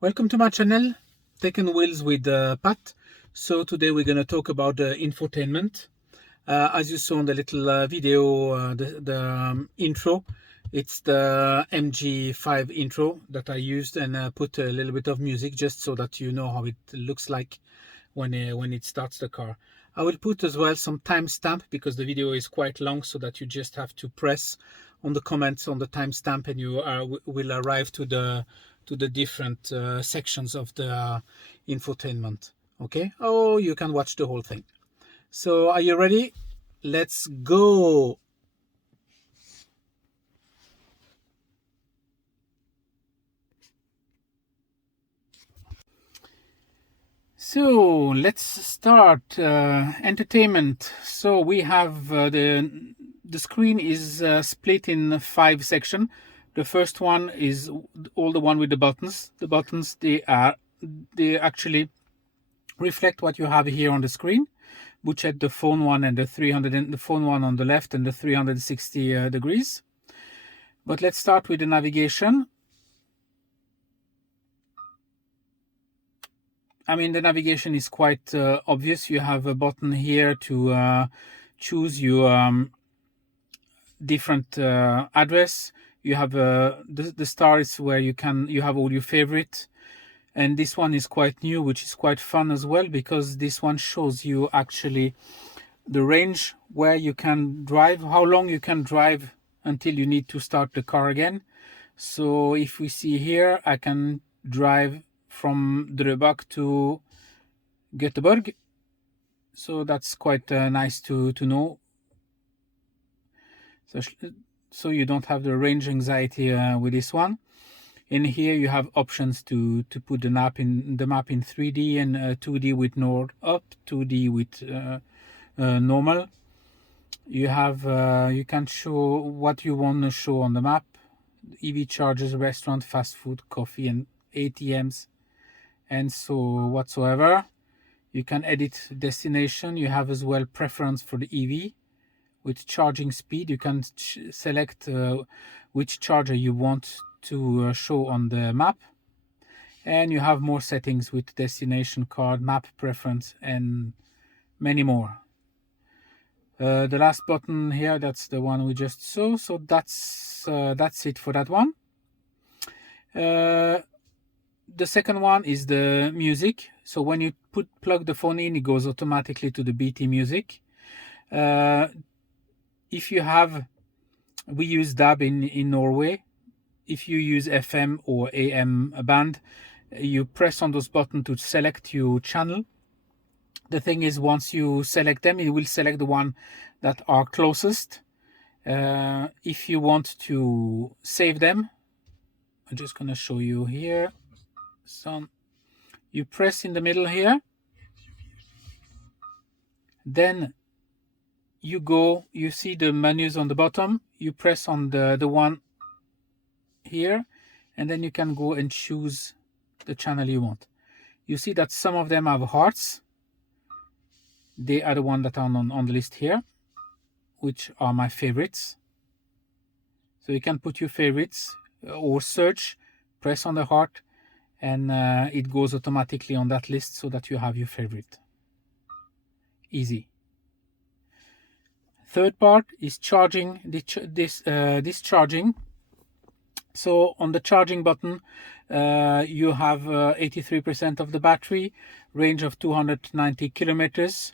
Welcome to my channel, Taken Wheels with Pat. So today we're going to talk about infotainment. As you saw in the little video, the intro, it's the MG5 intro that I used, and put a little bit of music just so that you know how it looks like when it starts the car. I will put as well some timestamp because the video is quite long, so that you just have to press on the comments on the timestamp and you will arrive to the different sections of the infotainment. Okay, oh, you can watch the whole thing. So are you ready? Let's go. So let's start entertainment. So we have the screen is split in 5 sections. The first one is all the one with the buttons. The buttons, they actually reflect what you have here on the screen, which at the phone one and the phone one on the left and the 360 degrees. But let's start with the navigation. I mean, the navigation is quite obvious. You have a button here to choose your different address. You have the stars where you have all your favorite, and this one is quite new, which is quite fun as well, because this one shows you actually the range where you can drive, how long you can drive until you need to start the car again. So if we see here, I can drive from Drøbak to Göteborg, so that's quite nice to know. So you don't have the range anxiety with this one. In here you have options to put the map in 3D and 2D with Nord up, 2D with normal. You have you can show what you want to show on the map: EV chargers, restaurant, fast food, coffee, and ATMs, and so whatsoever. You can edit destination. You have as well preference for the EV with charging speed. You can select which charger you want to show on the map, and you have more settings with destination card, map preference, and many more. The last button here, that's the one we just saw. So that's it for that one. The second one is the music. So when you plug the phone in, it goes automatically to the BT music. If you have, we use DAB in Norway. If you use FM or AM band, you press on those buttons to select your channel. The thing is, once you select them, it will select the one that are closest. If you want to save them, I'm just going to show you here. So you press in the middle here, then you see the menus on the bottom. You press on the one here, and then you can go and choose the channel you want. You see that some of them have hearts. They are the ones that are on the list here, which are my favorites. So you can put your favorites or search, press on the heart, and it goes automatically on that list so that you have your favorite. Easy. Third part is charging, this charging. So on the charging button, you have 83% of the battery, range of 290 kilometers,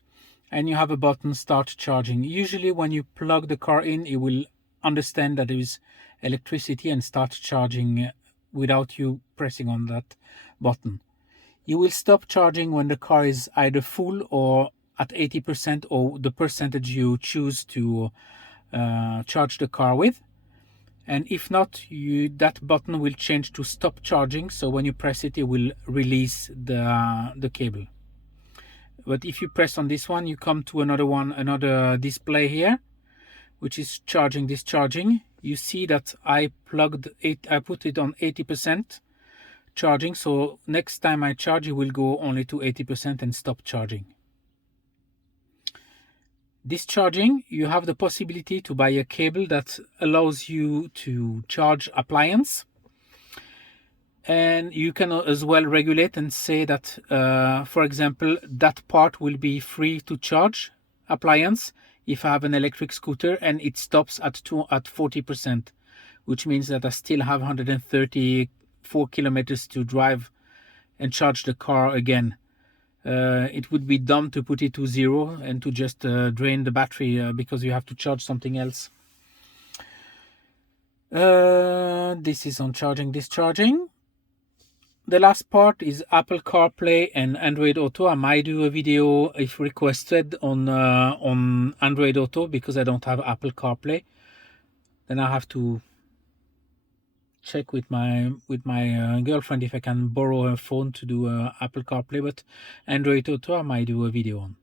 and you have a button start charging. Usually when you plug the car in, it will understand that there is electricity and start charging without you pressing on that button. You will stop charging when the car is either full or at 80%, or the percentage you choose to charge the car with. And if not, that button will change to stop charging. So when you press it, it will release the cable. But if you press on this one, you come to another display here, which is charging, discharging. You see that I put it on 80% charging. So next time I charge, it will go only to 80% and stop charging. Discharging, you have the possibility to buy a cable that allows you to charge appliance, and you can as well regulate and say that for example, that part will be free to charge appliance if I have an electric scooter and it stops at 40%, which means that I still have 134 kilometers to drive and charge the car again. It would be dumb to put it to 0 and to just drain the battery because you have to charge something else. This is on charging, discharging. The last part is Apple CarPlay and Android Auto. I might do a video if requested on Android Auto because I don't have Apple CarPlay. Then I have to check with my girlfriend if I can borrow her phone to do Apple CarPlay, but Android Auto I might do a video on.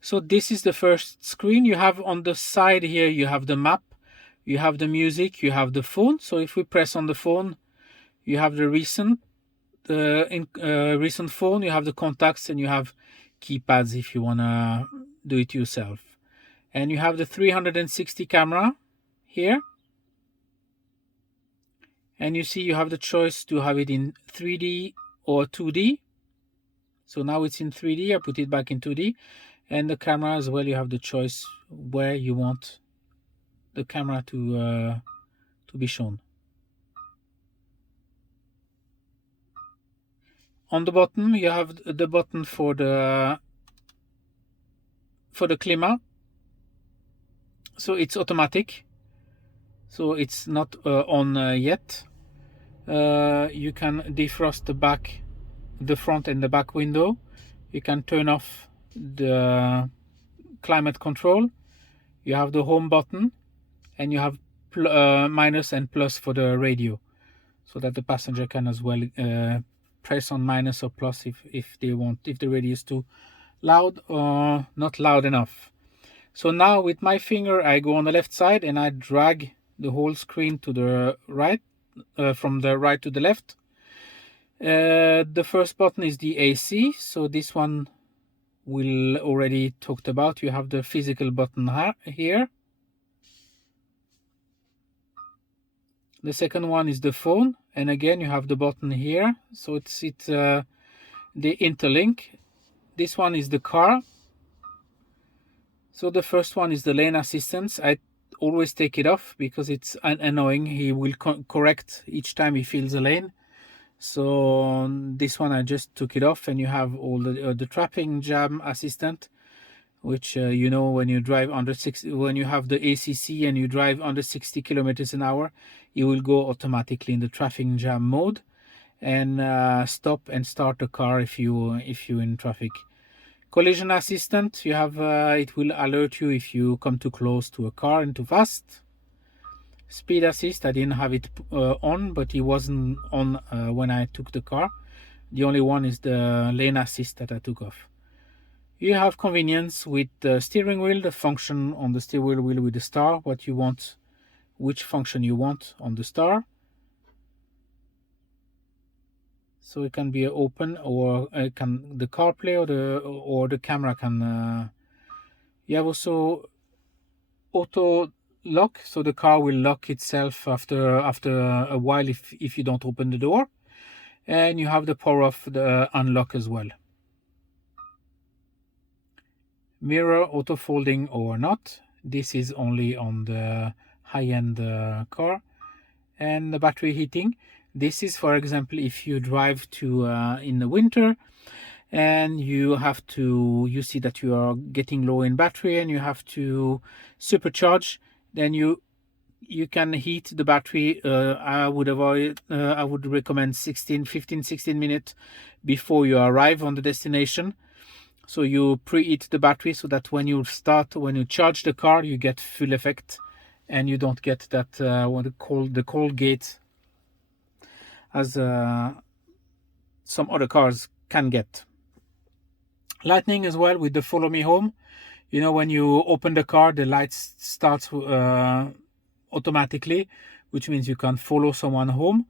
So this is the first screen. You have on the side here, you have the map, you have the music, you have the phone. So if we press on the phone, you have the recent phone, you have the contacts, and you have keypads if you want to do it yourself. And you have the 360 camera here. And you see you have the choice to have it in 3D or 2D. So now it's in 3D, I put it back in 2D. And the camera as well, you have the choice where you want the camera to be shown. On the bottom, you have the button for the climate. So it's automatic. So it's not on yet. You can defrost the front and the back window. You can turn off the climate control. You have the home button, and you have minus and plus for the radio, so that the passenger can as well press on minus or plus if they want, if the radio is too loud or not loud enough. So now with my finger I go on the left side and I drag the whole screen to the right, from the right to the left. The first button is the AC, so this one we'll already talked about. You have the physical button here. The second one is the phone, and again you have the button here, so they interlink. This one is the car. So the first one is the lane assistance. I always take it off because it's annoying. He will correct each time he feels a lane. So this one I just took it off, and you have all the traffic jam assistant, which you know, when you drive under 60, when you have the ACC and you drive under 60 kilometers an hour, you will go automatically in the traffic jam mode and stop and start the car if you're in traffic. Collision assistant, you have it will alert you if you come too close to a car and too fast. Speed assist, I didn't have it on, but it wasn't on when I took the car. The only one is the lane assist that I took off. You have convenience with the steering wheel, the function on the steering wheel with the star, what you want, which function you want on the star. So it can be open, or it can the CarPlay or the camera can. You have also auto lock, so the car will lock itself after a while if you don't open the door, and you have the power of the unlock as well. Mirror auto folding or not, this is only on the high-end car. And the battery heating, this is for example if you drive to in the winter and you see that you are getting low in battery and you have to supercharge, then you can heat the battery. I would recommend 15-16 minutes before you arrive on the destination. So you preheat the battery so that when you charge the car, you get full effect and you don't get that the cold gate as some other cars can get. Lightning as well with the follow me home. You know, when you open the car, the lights starts automatically, which means you can follow someone home.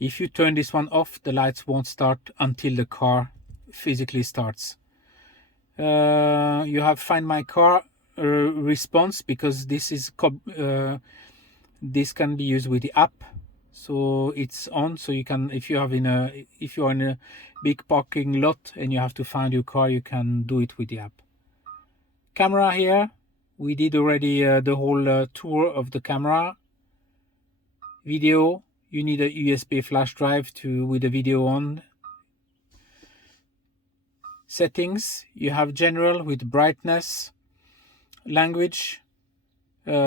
If you turn this one off, the lights won't start until the car physically starts. You have Find My Car response, because this is this can be used with the app. So it's on, so you can, if you're in a big parking lot and you have to find your car, you can do it with the app. Camera here, we did already the whole tour of the camera. Video, you need a USB flash drive with the video on. Settings, you have general with brightness, language,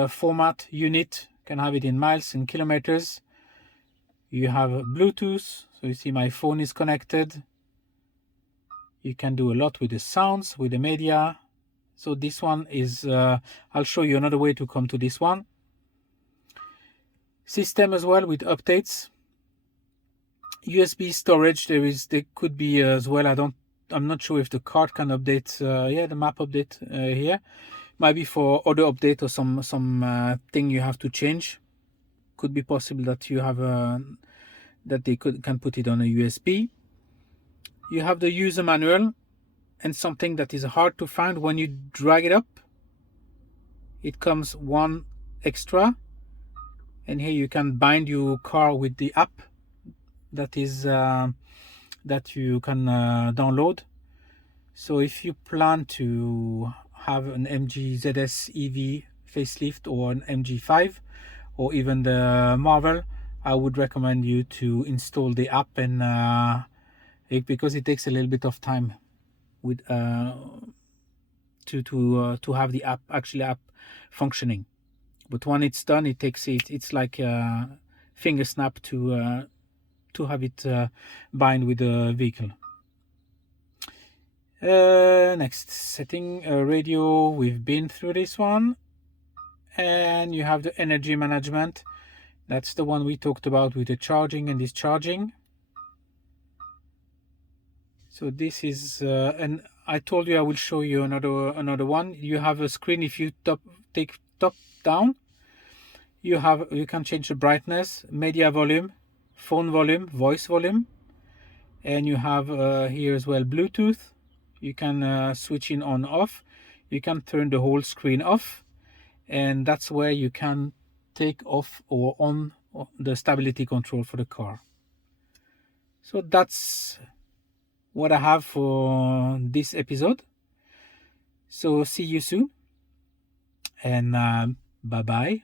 format, unit, can have it in miles and kilometers. You have Bluetooth, so you see my phone is connected. You can do a lot with the sounds, with the media. So this one is, I'll show you another way to come to this one. System as well with updates. USB storage, there could be as well. I'm not sure if the card can update. The map update here. Might be for other update or some thing you have to change. Could be possible that you have that they can put it on a USB. You have the user manual, and something that is hard to find when you drag it up. It comes one extra, and here you can bind your car with the app that is that you can download. So if you plan to have an MG ZS EV facelift or an MG5 or even the Marvel, I would recommend you to install the app, and because it takes a little bit of time with to have the app functioning. But when it's done, it's like a finger snap to have it bind with the vehicle. Next setting, radio, we've been through this one. And you have the energy management. That's the one we talked about with the charging and discharging. So this is and I told you I will show you another one. You have a screen. If you take top down, you can change the brightness, media volume, phone volume, voice volume, and you have here as well Bluetooth. You can switch in on off. You can turn the whole screen off, and that's where you can take off or on the stability control for the car. So that's what I have for this episode. So see you soon, and bye bye.